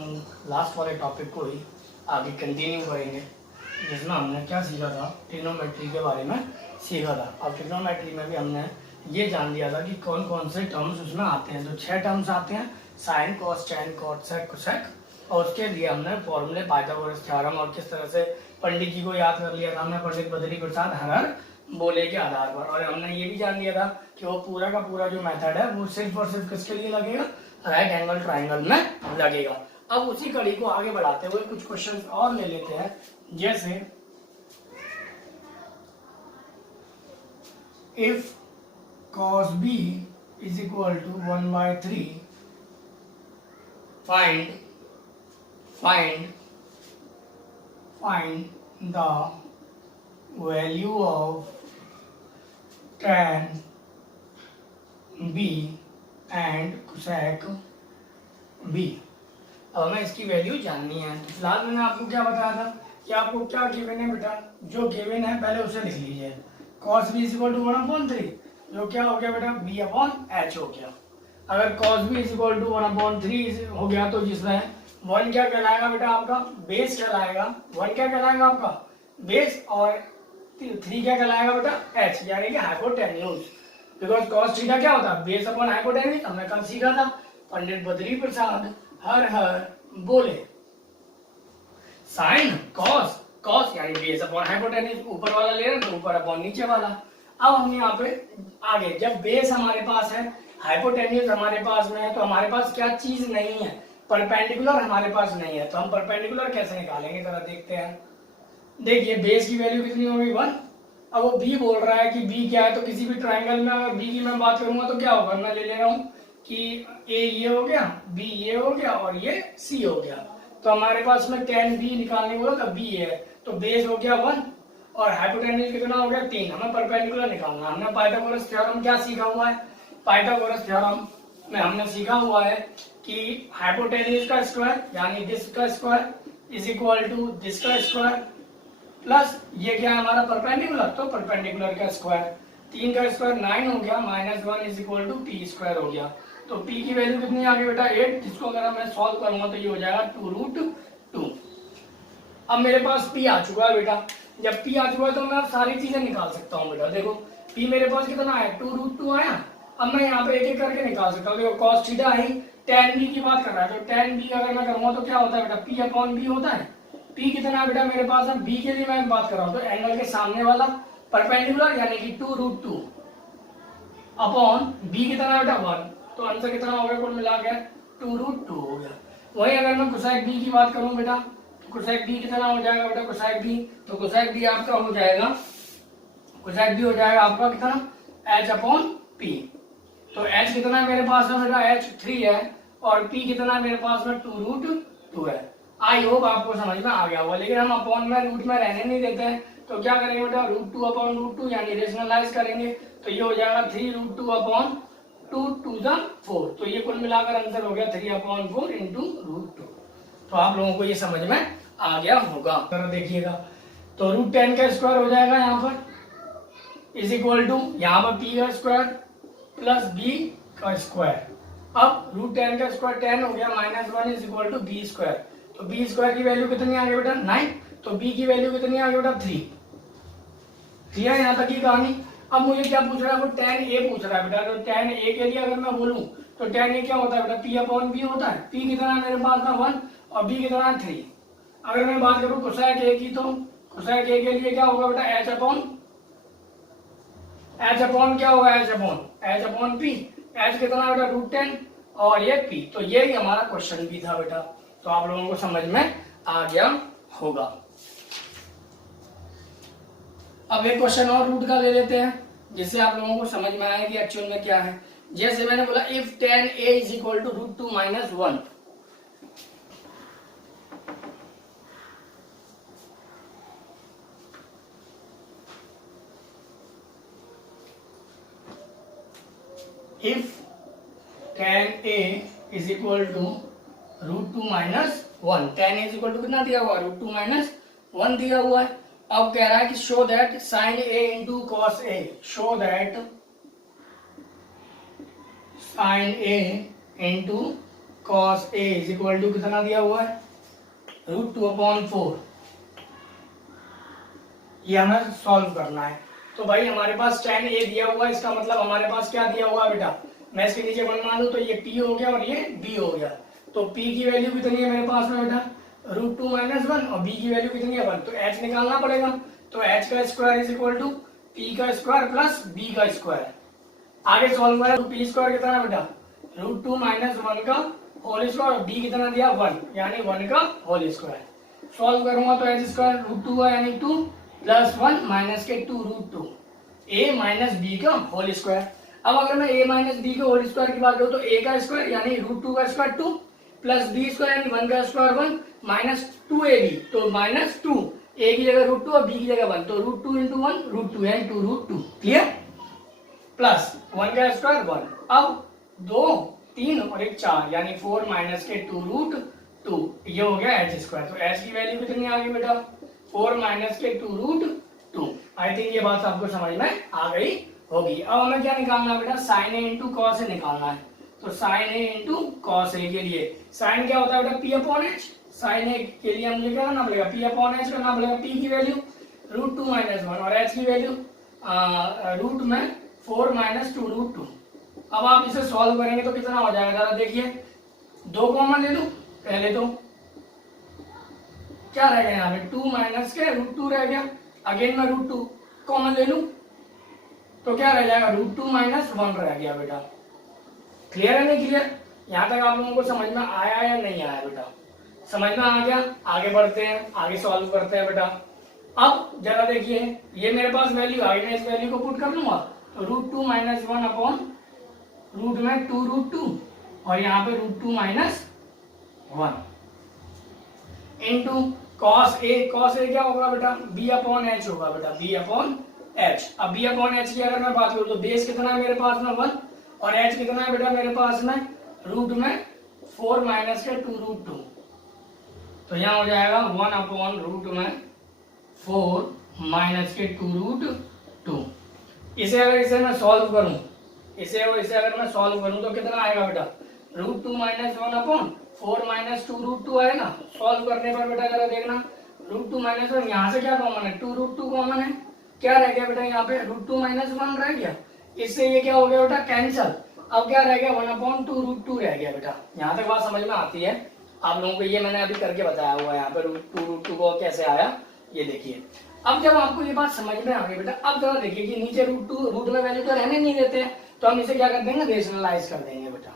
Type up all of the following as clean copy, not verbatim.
हम लास्ट वाले टॉपिक को ही आगे कंटिन्यू करेंगे, जिसमें हमने क्या सीखा था, ट्रिग्नोमेट्री के बारे में सीखा था। अब ट्रिग्नोमेट्री में भी हमने ये जान लिया था कि कौन कौन से टर्म्स उसमें आते हैं। तो 6 टर्म्स आते हैं, साइन, कॉस, टैन, कॉट, सेक, कोसेक, और उसके लिए हमने फॉर्मूले, पाइथागोरस थ्योरम और किस तरह से पंडित जी को याद कर लिया था हमने, पंडित बद्री प्रसाद हर बोले के आधार पर। और हमने ये भी जान लिया था कि वो पूरा का पूरा जो मेथड है वो सिर्फ और सिर्फ किसके लिए लगेगा, राइट एंगल ट्राइंगल में लगेगा। अब उसी कड़ी को आगे बढ़ाते हुए कुछ क्वेश्चन और ले लेते हैं, जैसे if cos b is equal to 1/3, find the value of tan b and cosec b। अब हमें इसकी वैल्यू जाननी है। तो फिलहाल मैंने आपको क्या बताया था कि आपको क्या गिवन है बेटा, जो गिवन है पहले उसे लिख लीजिए। cos b is equal to 1/3, जो क्या हो गया बेटा, b/h हो गया। अगर cos b is equal to 1/3 हो गया तो जिसमें 1 क्या कहलाएगा बेटा, आपका बेस कहलाएगा। 1 क्या कहलाएगा आपका बेस, और 3 क्या कहलाएगा बेटा, h, यानी कि हाइपोटेन्यूज। बिकॉज cos थीटा क्या होता है, बेस अपॉन हाइपोटेन्यूज। हमने कल सीखा था, पंडित बद्री प्रसाद हर बोले। साइन, कॉस यानी बेस अपॉन हाइपोटेन्यूज, ऊपर वाला ले रहे हैं तो ऊपर अपॉन नीचे वाला। अब हम यहाँ पे आगे, जब बेस हमारे पास है, हाइपोटेन्यूज हमारे पास में है, तो हमारे पास क्या चीज नहीं है, परपेंडिकुलर हमारे पास नहीं है। तो हम परपेंडिकुलर कैसे निकालेंगे, जरा देखते हैं। देखिए बेस की वैल्यू कितनी होगी, 1। अब वो बी बोल रहा है कि बी क्या है, तो किसी भी ट्राइंगल में अगर बी की मैं बात करूंगा तो क्या होगा, मैं ले रहा हूँ कि ए ये हो गया, बी ये हो गया और ये सी हो गया। तो हमारे पास में tan b निकालने को तो बी है, तो बेस हो गया 1 और हाइपोटेन्यूज कितना हो गया 3। हमें परपेंडिकुलर निकालना। हमने पाइथागोरस थ्योरम क्या सीखा हुआ है, पाइथागोरस थ्योरम में हमने सीखा हुआ है कि हाइपोटेन्यूज का स्क्वायर यानी दिस का square is equal to this का स्क्वायर प्लस ये क्या है हमारा परपेंडिकुलर, तो परपेंडिकुलर का स्क्वायर। 3 का स्क्वायर 9 हो गया, -1 is equal to p square हो गया। तो p की वैल्यू कितनी आ गई बेटा, 8, जिसको अगर मैं सॉल्व करूंगा तो ये हो जाएगा 2√2। अब मेरे पास p आ चुका है बेटा। जब p आ चुका है तो मैं अब सारी चीजें निकाल सकता हूँ बेटा। देखो p मेरे पास कितना आया, 2√2 आया। अब मैं यहाँ पे एक एक करके निकाल सकता हूँ। देखो cos थीटा आई, tan b की बात कर रहा है, तो tan b अगर मैं करूंगा तो क्या होता है बेटा, p/b होता है। p कितना बेटा मेरे पास है, b के लिए मैं बात कर रहा हूँ, तो एंगल के सामने वाला परपेंडिकुलर यानी कि 2√2 अपॉन b कितना बेटा 1, तो आंसर कितना हो गया कुल मिला के 2√2 हो गया। वही अगर मैं कोसेक b की बात करूं बेटा, तो कोसेक b कितना हो जाएगा बेटा, कोसेक b, तो कोसेक b आपका हो जाएगा, कोसेक b हो जाएगा आपका कितना, h/p। तो h कितना मेरे पास में बेटा, h 3 है और p कितना मेरे पास में 2√2 है। आई होप आपको समझ में आ गया होगा, लेकिन हम अपॉन में रूट में रहने नहीं देते हैं, तो क्या करेंगे बेटा, √2/√2 यानी रेशनलाइज करेंगे, तो ये हो जाएगा 3√2/2 to the 4। तो ये कुल मिलाकर आंसर हो गया 3/4 इंटू √2। तो आप लोगों को ये समझ में आ गया होगा। देखिएगा तो √10 का स्क्वायर हो जाएगा यहाँ पर इज इक्वल टू, यहाँ पर p का स्क्वायर प्लस b का स्क्वायर। अब √10 का स्क्वायर 10 हो गया, -1 is equal to b square. तो b स्क्वायर की वैल्यू कितनी आ गई बेटा, 9। तो b की वैल्यू कितनी आ गई बेटा, 3। ठीक है, यहाँ तक की कहानी। अब मुझे क्या पूछ रहा है, वो tan a पूछ रहा है बेटा। तो tan a के लिए अगर मैं बोलूं तो tan a क्या होता है बेटा, p/b होता है। p कितना मेरे पास था 1 और b कितना है 3। अगर मैं बात करूं कोसेक a की, तो कोसेक a के लिए क्या होगा बेटा, h/p क्या होगा, h/p। h कितना बेटा, √10 और ये p। तो ये हमारा क्वेश्चन भी था बेटा। तो आप लोगों को समझ में आ गया होगा। अब एक क्वेश्चन और रूट का ले लेते हैं, जिससे आप लोगों को समझ में आए कि एक्चुअल में क्या है। जैसे मैंने बोला if tan a is equal to √2 - 1, if tan a is equal to √2 - 1, tan a is equal to कितना दिया हुआ, √2 - 1 दिया हुआ है। अब कह रहा है कि show that sin a into cos a, show that sin a into cos A is equal to कितना दिया हुआ है, √2/4। ये हमें सॉल्व करना है। तो भाई हमारे पास tan a दिया हुआ है, इसका मतलब हमारे पास क्या दिया हुआ है बेटा, मैं इसके नीचे 1 मान लूं तो ये p हो गया और ये b हो गया। तो p की वैल्यू कितनी है मेरे पास में बेटा, √2 - 1 और b की वैल्यू कितनी है 1, तो h निकालना पड़ेगा। तो h का square is equal to p का स्क्वायर प्लस b का स्क्वायर। आगे सॉल्व करें तो p स्क्वायर कितना है बेटा, √2 - 1 का होल स्क्वायर, b कितना दिया 1, यानी 1 का होल स्क्वायर। सॉल्व करूंगा तो h स्क्वायर √2 है यानी 2 प्लस 1 माइनस के 2 √2 a माइनस बी का होल स्क्वायर। अब अगर मैं a माइनस बी के होल स्क्वायर की बात करूं तो a का स्क्वायर यानी √2 का स्क्वायर 2 प्लस b स्क्वायर यानी 1 का स्क्वायर 1 माइनस 2ab, तो माइनस 2, a की जगह √2 और b की जगह 1, तो √2 × 1 √2 यानी 2 √2, क्लियर, प्लस 1 का स्क्वायर 1। अब 2 3 और 1 4 यानी 4 माइनस के 2 √2, ये हो गया h स्क्वायर। तो h की वैल्यू कितनी आ गई बेटा, 4 माइनस के 2 √2। आई थिंक ये बात आपको समझ में आ गई होगी। अब हमें क्या निकालना है बेटा, साइन ए इंटू कॉस ए निकालना है। तो साइन ए इंटू कॉस ए के लिए साइन क्या होता है बेटा, p/h। साइन ए के लिए मुझे क्या करना पड़ेगा, p/h करना पड़ेगा। p की वैल्यू √2 - 1 और h की वैल्यू रूट में 4 माइनस 2 √2। अब आप इसे सॉल्व करेंगे तो कितना हो जाएगा, जरा देखिए, 2 कॉमन ले लो पहले, तो क्या रह गया यहाँ पे 2 माइनस के √2 रह गया, अगेन मैं √2 कॉमन ले लूं तो क्या रह जाएगा, √2 - 1 रह गया बेटा। क्लियर है नहीं क्लियर, यहाँ तक आप लोगों को समझ में आया या नहीं आया बेटा, समझ में आ गया। आगे बढ़ते हैं, आगे सॉल्व करते हैं बेटा। अब जरा देखिए, ये मेरे पास वैल्यू आ गई, मैं इस वैल्यू को पुट कर लूंगा तो √2 - 1 अपॉन रूट में 2 √2 और यहाँ पे √2 - 1 into cos A. Cos A क्या होगा बेटा, b/h होगा बेटा, b/h। अब b/h की अगर मैं बात करूं तो बेस कितना है मेरे पास में 1 और h कितना है बेटा मेरे पास में रूट में 4 माइनस के 2 √2, तो यहाँ हो जाएगा 1/रूट में 4 माइनस के 2 √2। इसे मैं सॉल्व करूं, इसे अगर मैं सॉल्व करूं तो कितना आएगा बेटा, √2 - 1/4 माइनस 2 √2 आएगा। सॉल्व करने पर बेटा जरा देखना, √2 - 1, यहाँ से क्या कॉमन है, 2 √2 कॉमन है, क्या रह गया बेटा यहाँ पे √2 - 1 रह गया, इससे ये क्या हो गया बेटा कैंसल। अब क्या रह गया 1/2 √2 रह गया बेटा। यहाँ तक बात समझ में आती है आप लोगों को, ये मैंने अभी करके बताया हुआ है यहाँ पे √2 को कैसे आया, ये देखिए। अब जब आपको ये बात समझ में आ गई बेटा, अब जरा देखिए कि नीचे रूट में वैल्यू तो रहने नहीं देते हैं, तो हम इसे क्या कर देंगे, रेशनलाइज कर देंगे बेटा।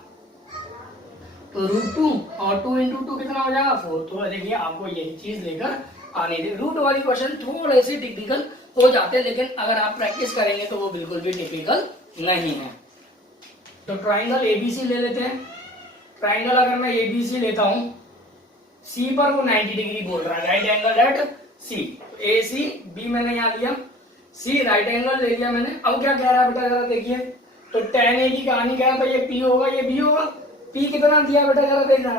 तो √2 और 2 × 2 कितना हो जाएगा 4। तो देखिए आपको यही चीज लेकर आने दे। रूट वाली क्वेश्चन थोड़े से टिपिकल हो जाते हैं, लेकिन अगर आप प्रैक्टिस करेंगे तो वो बिल्कुल भी टिपिकल नहीं है। तो ट्राइंगल एबीसी ले लेते हैं। ट्राइंगल अगर मैं एबीसी लेता हूं, सी पर वो 90 डिग्री बोल रहा है, राइट एंगल एट सी। ए सी बी मैंने यहाँ लिया, सी राइट एंगल ले लिया मैंने। अब क्या कह रहा है बेटा जरा देखिए, तो tan ए की कहानी कह रहा था, ये P होगा ये B होगा। P कितना दिया बेटा जरा देखना,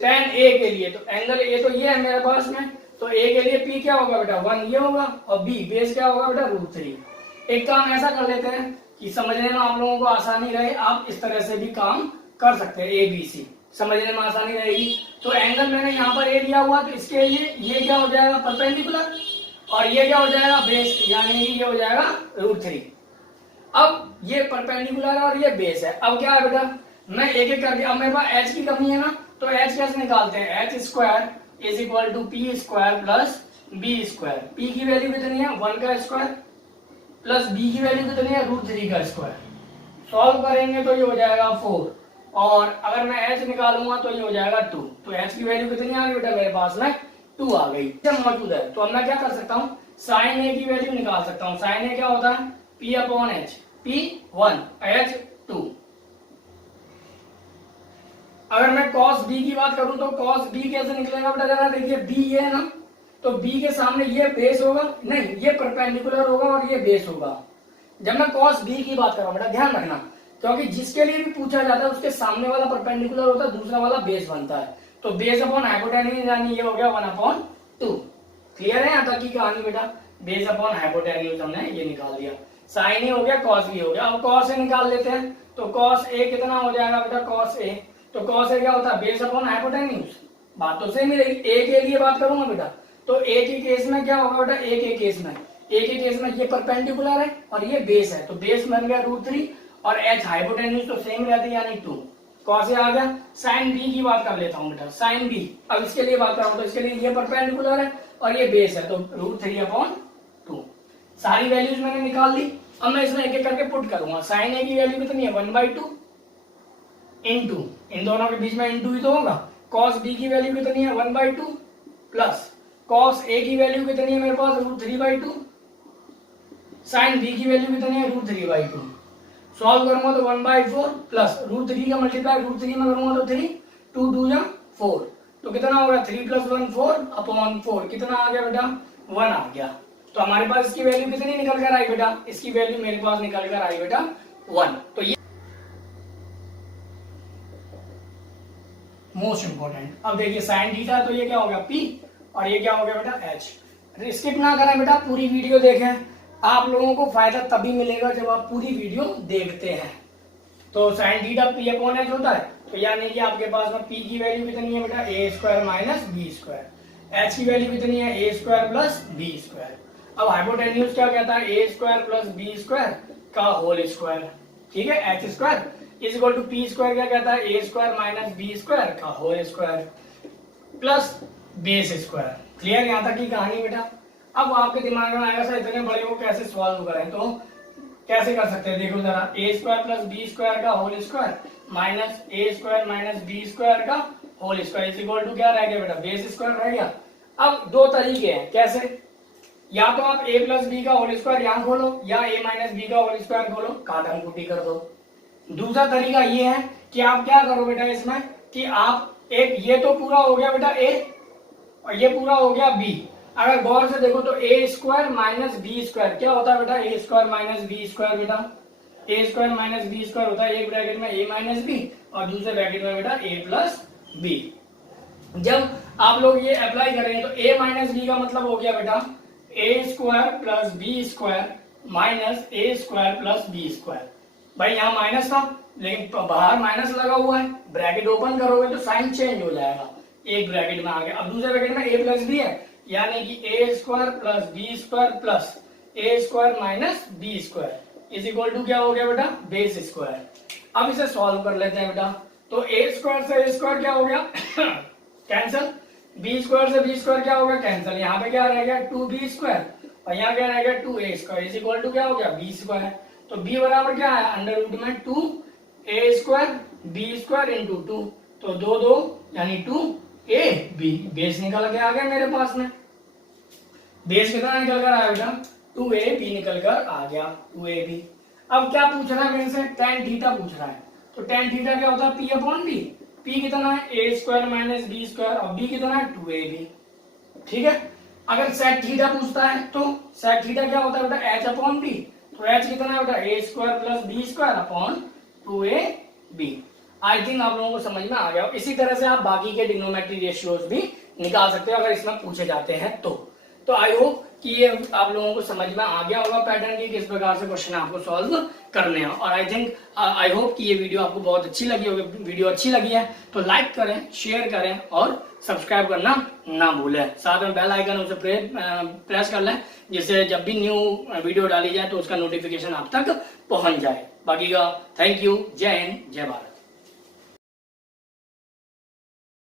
tan A के लिए तो एंगल A तो ये है मेरे पास में, तो A के लिए P क्या होगा बेटा 1 ये होगा, और B बेस क्या होगा बेटा √3। एक काम ऐसा कर लेते हैं कि समझने में आप लोगों को आसानी रहे, आप इस तरह से भी काम कर सकते हैं, ABC समझने में आसानी रहेगी। तो एंगल मैंने यहाँ पर A दिया हुआ, तो इसके लिए ये क्या हो जाएगा परपेंडिकुलर, और ये क्या हो जाएगा बेस, यानी ये हो जाएगा √3। अब ये परपेंडिकुलर है और ये बेस है। अब क्या है बेटा, मैं एक एक करके, अब मेरे पास h की कमी है ना, तो h कैसे निकालते हैं, h square is equal to p square plus b square. p की वैल्यू कितनी है 1 का स्क्वायर प्लस b की वैल्यू कितनी है √3 का स्क्वायर। सॉल्व करेंगे तो ये हो जाएगा 4, और अगर मैं h निकालूंगा तो ये हो जाएगा 2। तो h की वैल्यू कितनी आ गई बेटा मेरे पास में 2 आ गई, जब मौजूद है। तो अब मैं क्या कर सकता हूँ, साइन a की वैल्यू निकाल सकता हूँ। साइन a क्या होता है p/h, p1 h2। अगर मैं cos b की बात करूं तो cos b कैसे निकलेगा बेटा जरा देखिए, b ये है ना, तो b के सामने ये बेस होगा, नहीं ये परपेंडिकुलर होगा और ये बेस होगा। जब मैं cos b की बात कर रहा हूं बेटा ध्यान रखना, क्योंकि जिसके लिए भी पूछा जाता है उसके सामने वाला परपेंडिकुलर होता है, दूसरा वाला बेस बनता है। तो बेस अपॉन हाइपोटेन्यूज यानी ये हो गया 1/2। क्लियर है यहाँ तक की कहानी बेटा, बेस अपॉन हाइपोटेन्यूज हमने ये निकाल दिया। साइन ए हो गया, cos b हो गया। अब cos a निकाल लेते हैं, तो cos a कितना हो जाएगा बेटा cos a, तो तो कॉस ए क्या होता है, बेस अपॉन हाइपोटेन्यूज। बात तो सेम ही रहेगी। ए के लिए बात करूंगा बेटा, तो ए के केस में क्या होगा बेटा, ए के केस में ये परपेंडिकुलर है और ये बेस है, तो बेस बन गया √3 और एच हाइपोटेन्यूज तो सेम रहती है यानी 2। कॉस ए आ गया। साइन बी की बात कर लेता हूँ बेटा, साइन बी, अब इसके लिए बात करूँ तो इसके लिए ये परपेंडिकुलर है और ये बेस है, तो √3/2। सारी वैल्यूज मैंने निकाल दी। अब मैं इसमें एक एक करके पुट करूंगा। साइन ए की वैल्यू कितनी है, 1/2 इंटू, इन दोनों के बीच में इंटू ही तो होगा। कॉस बी की वैल्यू कितनी है, 1/2 प्लस कॉस ए की वैल्यू कितनी है मेरे पास, √3/2। साइन बी की वैल्यू कितनी है, √3/2। सॉल्व करूंगा तो 1/4 प्लस √3 का मल्टीप्लाई √3 में करूंगा तो 3, 2 2 जा 4, तो कितना होगा 3 + 1 4/4, कितना आ गया बेटा, 1 आ गया। तो हमारे पास इसकी वैल्यू कितनी निकल कर आई बेटा, इसकी वैल्यू मेरे पास निकल कर आई बेटा 1। तो ये मोस्ट इंपोर्टेंट। अब देखिए साइन थीटा, तो ये क्या हो गया P और ये क्या हो गया बेटा H। स्किप ना करें बेटा, पूरी वीडियो देखें। आप लोगों को फायदा तभी मिलेगा जब आप पूरी वीडियो देखते हैं। तो साइन थीटा P/H होता है, तो यानी कि आपके पास में P की वैल्यू कितनी है बेटा, a² - b²। H की वैल्यू कितनी है, a² + b²। अब हाइपोटेन्यूज क्या कहता है, a² + b² का होल स्क्वायर, ठीक है। h² = p² क्या कहता है, a² - b² का whole square plus base square. Clear यहाँ तक की कहानी बेटा। अब आपके दिमाग में आएगा सर इतने बड़े को कैसे सॉल्व करें, तो कैसे कर सकते हैं, देखो जरा, a² + b² का whole square minus a² - b² का होल स्क्वायर = क्या रह गया बेटा, बेस स्क्वायर रह गया। अब दो तरीके हैं, कैसे, या तो आप a + b का होल स्क्वायर यहाँ खोलो या a - b का होल स्क्वायर खोलो, काटन कुटी कर दो। दूसरा तरीका ये है कि आप क्या करो बेटा इसमें, कि आप एक, ये तो पूरा हो गया बेटा a और ये पूरा हो गया b। अगर गौर से देखो तो a² - b² क्या होता है बेटा, a² - b² बेटा, a² - b² होता है, एक ब्रैकेट में a - b और दूसरे ब्रैकेट में बेटा a + b। जब आप लोग ये अप्लाई करेंगे तो a - b का मतलब हो गया बेटा a² + b² minus a² + b²। भाई यहाँ माइनस था लेकिन बाहर माइनस लगा हुआ है, ब्रैकेट ओपन करोगे तो साइन चेंज हो जाएगा, एक ब्रैकेट में आ गया। अब दूसरे ब्रैकेट में a + b है, यानी कि a² + b² plus a² - b² क्या हो गया बेटा, बेस स्क्वायर। अब इसे सॉल्व कर लेते हैं बेटा। तो a² से a² क्या हो गया कैंसिल, b² से b² क्या हो गया कैंसिल, यहाँ पे क्या रह गया 2b² और यहाँ क्या रह गया 2a² क्या हो गया b²। तो b बराबर क्या है, अंडर रूट में 2a² b² इंटू 2, तो 2 2 यानी 2ab, बेस निकल के आ गया मेरे पास में। बेस कितना निकल कर आया बेटा, 2ab निकल कर आ गया, 2ab। अब क्या पूछ रहा है मेरे से, tan थीटा पूछ रहा है। तो tan थीटा क्या होता है, P/B। P कितना है, a² - b² और b कितना है 2ab, ठीक है। अगर sec थीटा पूछता है तो sec थीटा क्या होता है बेटा, h/p। तो h कितना है बेटा, a² + b² 2ab। I think आप लोगों को समझ में आ गया। इसी तरह से आप बाकी के ट्रिग्नोमेट्री रेशियोज भी निकाल सकते हो अगर इसमें पूछे जाते हैं तो आई होप कि ये आप लोगों को समझ में आ गया होगा पैटर्न की किस प्रकार से क्वेश्चन आपको सॉल्व करने हैं। और आई होप कि ये वीडियो आपको बहुत अच्छी लगी होगी। वीडियो अच्छी लगी है तो लाइक करें, शेयर करें और सब्सक्राइब करना ना भूलें। साथ में बेल आइकन उसे प्रेस कर लें, जिससे जब भी न्यू वीडियो डाली जाए तो उसका नोटिफिकेशन आप तक पहुंच जाए। बाकी का थैंक यू, जय हिंद, जय भारत।